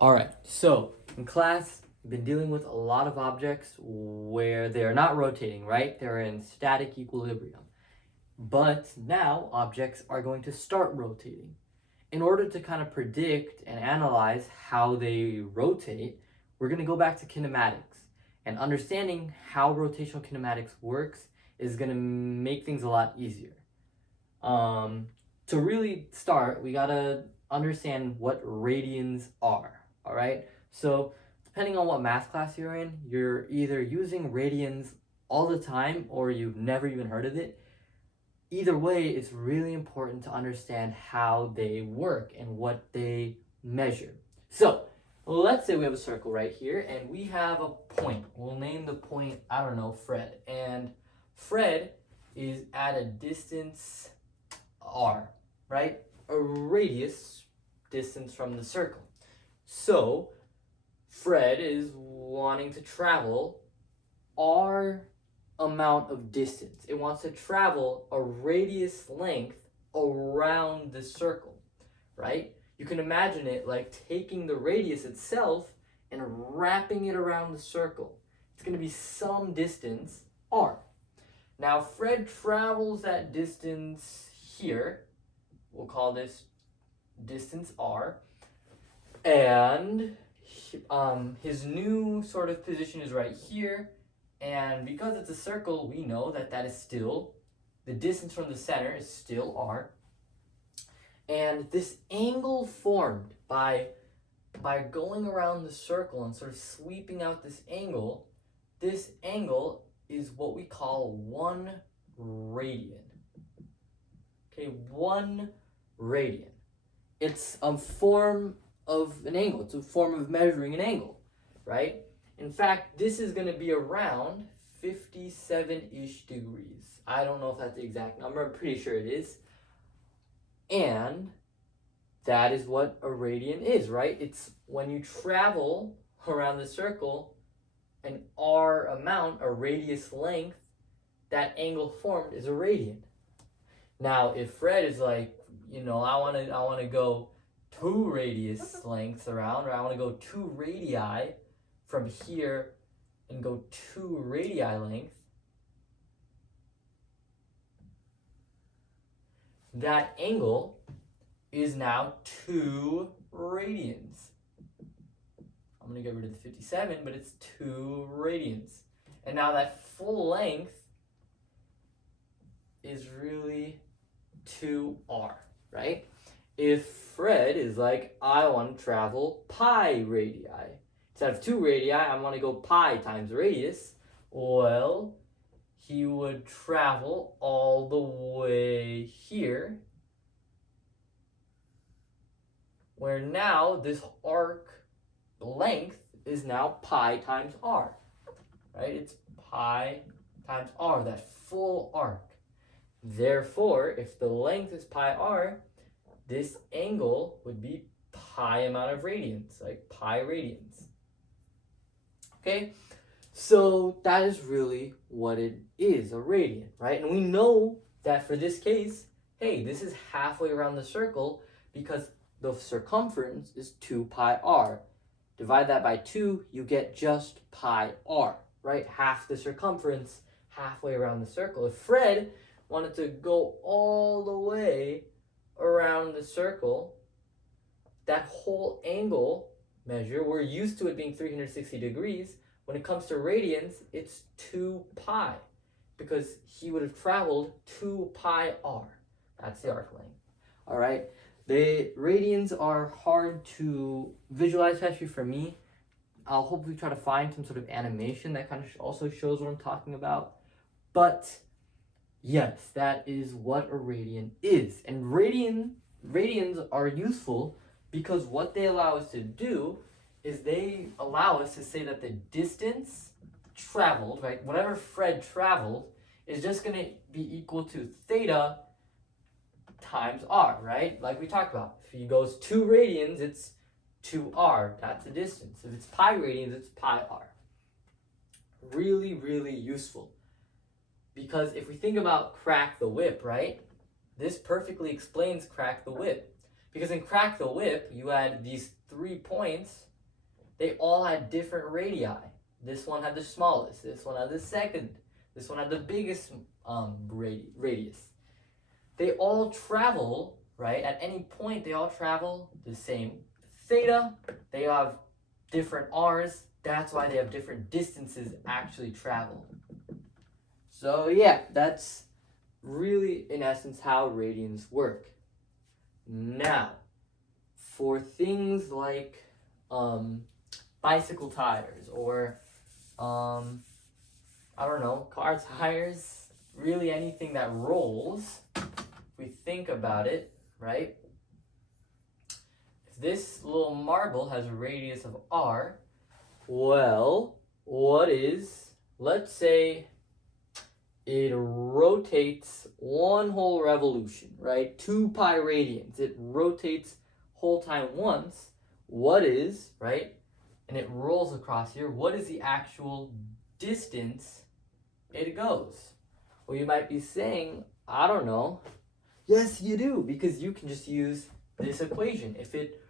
All right, so in class, I've been dealing with a lot of objects where they're not rotating, right? They're in static equilibrium. But now objects are going to start rotating. In order to kind of predict and analyze how they rotate, we're going to go back to kinematics. And understanding how rotational kinematics works is going to make things a lot easier. To really start, we got to understand what radians are. All right, so depending on what math class you're in, you're either using radians all the time or you've never even heard of it. Either way, it's really important to understand how they work and what they measure. So let's say we have a circle right here and we have a point. We'll name the point, I don't know, Fred. And Fred is at a distance r, right? A radius distance from the circle. So Fred is wanting to travel r amount of distance. It wants to travel a radius length around the circle, right? You can imagine it like taking the radius itself and wrapping it around the circle. It's going to be some distance r. Now Fred travels that distance here. We'll call this distance r. And his new sort of position is right here. And because it's a circle, we know that that is still, the distance from the center is still r. And this angle formed by going around the circle and sort of sweeping out this angle is what we call 1 radian. Okay, 1 radian. It's a form of an angle. It's a form of measuring an angle, right? In fact, this is going to be around 57-ish degrees. I don't know if that's the exact number. I'm pretty sure it is. And that is what a radian is, right? It's when you travel around the circle an r amount, a radius length, that angle formed is a radian. Now, if Fred is like, I want to go 2 radius lengths around, or I want to go 2 radii from here and go 2 radii length, that angle is now 2 radians. I'm going to get rid of the 57, but it's 2 radians. And now that full length is really 2r, right? If Fred is like, I want to travel pi radii. Instead of 2 radii, I want to go pi times radius. Well, he would travel all the way here, where now this arc length is now pi times r, right? It's pi times r, that full arc. Therefore, if the length is pi r, this angle would be pi amount of radians, like pi radians. Okay, so that is really what it is, a radian, right? And we know that for this case, hey, this is halfway around the circle because the circumference is 2 pi r. Divide that by 2, you get just pi r, right? Half the circumference, halfway around the circle. If Fred wanted to go all the way around the circle, that whole angle measure, we're used to it being 360 degrees. When it comes to radians, it's 2 pi because he would have traveled 2 pi r. That's the arc length. All right. The radians are hard to visualize, especially for me. I'll hopefully try to find some sort of animation that kind of also shows what I'm talking about. But yes, that is what a radian is. And radians are useful because what they allow us to do is they allow us to say that the distance traveled, right, whatever Fred traveled, is just going to be equal to theta times r, right? Like we talked about. If he goes 2 radians, it's 2r. That's the distance. If it's pi radians, it's pi r. Really, really useful. Because if we think about crack the whip, right? This perfectly explains crack the whip. Because in crack the whip, you had these 3 points They all had different radii. This one had the smallest, this one had the second, this one had the biggest radius. They all travel, right? At any point, they all travel the same theta. They have different r's. That's why they have different distances actually travel. So yeah, that's really, in essence, how radians work. Now, for things like bicycle tires or I don't know, car tires, really anything that rolls, if we think about it, right? If this little marble has a radius of r, well, let's say it rotates one whole revolution, right? 2 pi radians. It rotates whole time once. What is, right? And it rolls across here. What is the actual distance it goes? Well, you might be saying, I don't know. Yes, you do, because you can just use this equation. If it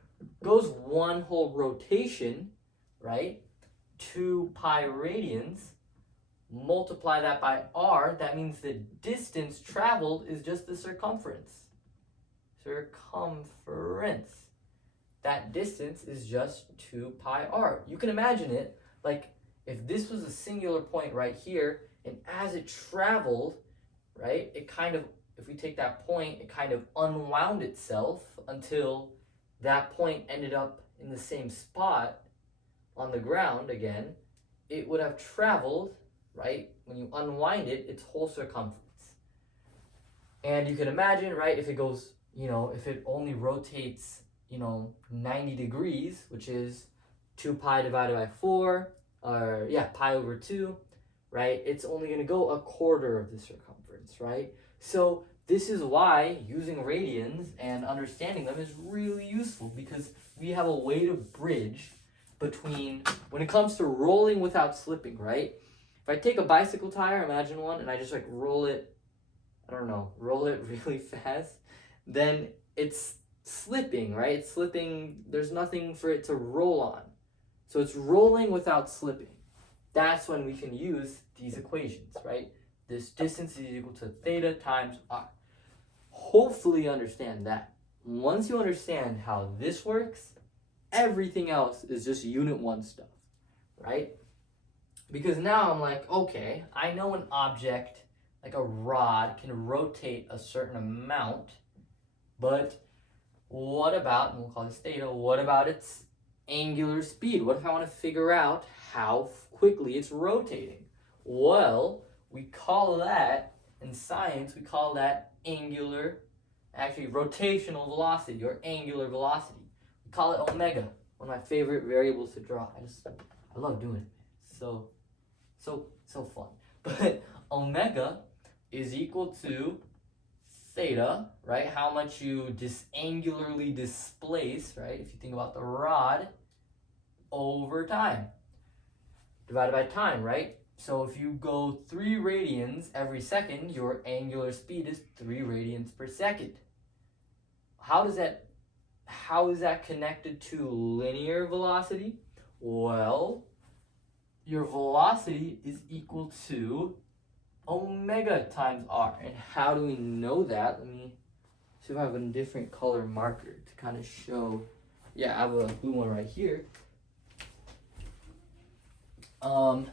goes one whole rotation, right? 2 pi radians, multiply that by r, that means the distance traveled is just the circumference. Circumference. That distance is just 2 pi r. You can imagine it like if this was a singular point right here, and as it traveled, right, it kind of, if we take that point, it kind of unwound itself until that point ended up in the same spot on the ground again. It would have traveled, right, when you unwind it, its whole circumference. And you can imagine, right, if it goes, if it only rotates, 90 degrees, which is 2 pi divided by 4, or pi over 2, right, it's only going to go a quarter of the circumference, right? So this is why using radians and understanding them is really useful, because we have a way to bridge between, when it comes to rolling without slipping, right? If I take a bicycle tire, imagine one, and I just like roll it really fast, then it's slipping, right? It's slipping, there's nothing for it to roll on. So it's rolling without slipping. That's when we can use these equations, right? This distance is equal to theta times r. Hopefully you understand that. Once you understand how this works, everything else is just unit 1 stuff, right? Because now I'm like, okay, I know an object like a rod can rotate a certain amount, but what about, and we'll call this theta, what about its angular speed? What if I want to figure out how quickly it's rotating? Well, we call that, in science, we call that rotational velocity or angular velocity. We call it omega, one of my favorite variables to draw. I love doing it. So fun. But omega is equal to theta, right? How much you angularly displace, right? If you think about the rod, over time, divided by time, right? So if you go 3 radians every second, your angular speed is 3 radians per second. How is that connected to linear velocity? Well, your velocity is equal to omega times r. And how do we know that? Let me see if I have a different color marker to kind of show. Yeah, I have a blue one right here. Let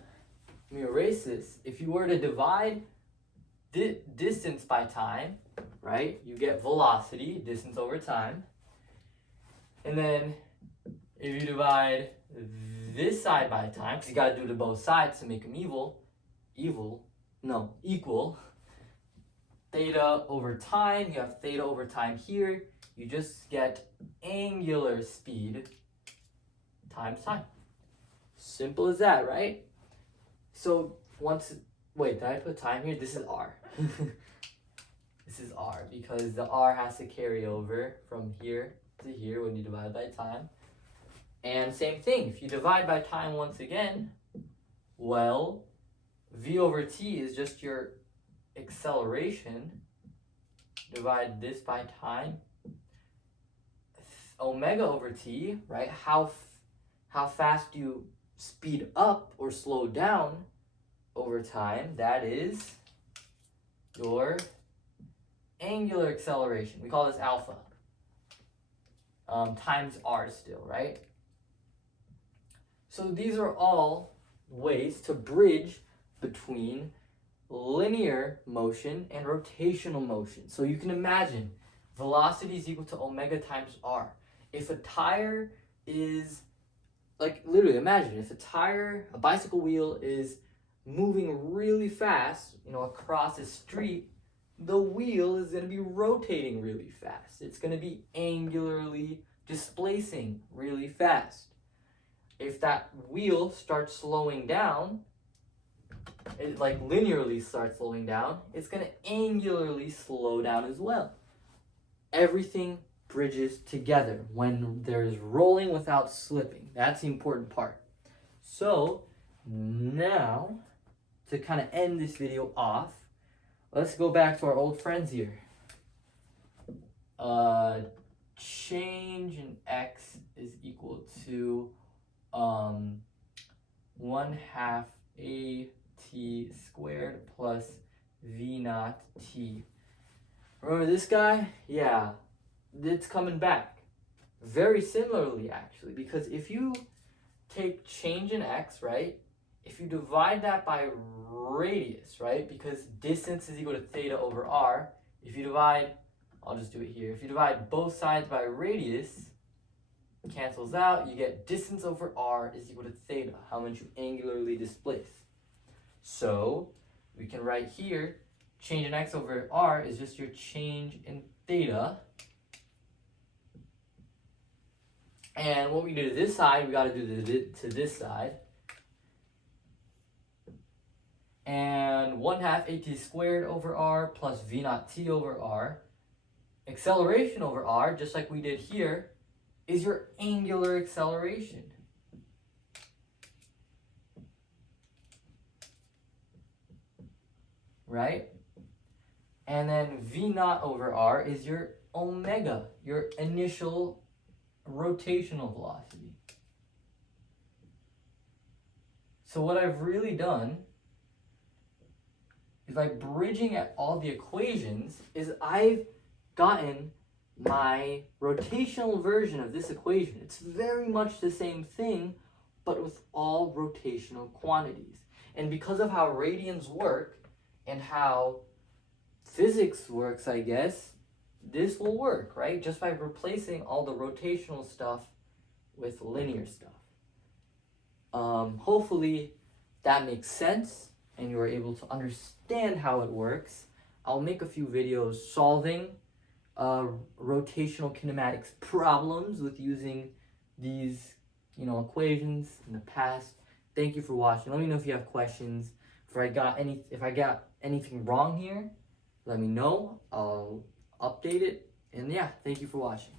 me erase this. If you were to divide distance by time, right, you get velocity, distance over time. And then if you divide this side by time, because you got to do it to both sides to make them equal, theta over time, you have theta over time here, you just get angular speed times time. Simple as that, right? So wait, did I put time here? This is r. This is r, because the r has to carry over from here to here when you divide by time. And same thing, if you divide by time once again, well, v over t is just your acceleration. Divide this by time. Omega over t, right? how fast you speed up or slow down over time, that is your angular acceleration. We call this alpha. Times r still, right? So these are all ways to bridge between linear motion and rotational motion. So you can imagine velocity is equal to omega times r. If a tire is, like, literally imagine if a bicycle wheel is moving really fast, across a street, the wheel is going to be rotating really fast. It's going to be angularly displacing really fast. If that wheel starts slowing down, it like linearly starts slowing down, it's going to angularly slow down as well. Everything bridges together when there's rolling without slipping. That's the important part. So now, to kind of end this video off, let's go back to our old friends here. Change in x is equal to 1/2 at squared plus v naught t. Remember this guy? Yeah, it's coming back. Very similarly, actually, because if you take change in x, right? If you divide that by radius, right? Because distance is equal to theta over r. If you divide, I'll just do it here. If you divide both sides by radius, it cancels out. You get distance over r is equal to theta, how much you angularly displace. So we can write here, change in x over r is just your change in theta. And what we do to this side, we got to do to this side. And 1/2 at squared over r plus v naught t over r. Acceleration over r, just like we did here, is your angular acceleration. Right? And then v naught over r is your omega, your initial rotational velocity. So what I've really done is, by bridging at all the equations, is I've gotten my rotational version of this equation. It's very much the same thing, but with all rotational quantities. And because of how radians work and how physics works, I guess, this will work, right? Just by replacing all the rotational stuff with linear stuff. Hopefully that makes sense and you are able to understand how it works. I'll make a few videos solving rotational kinematics problems with using these, equations in the past. Thank you for watching. Let me know if you have questions. If I got anything wrong here, let me know. I'll update it. And yeah, thank you for watching.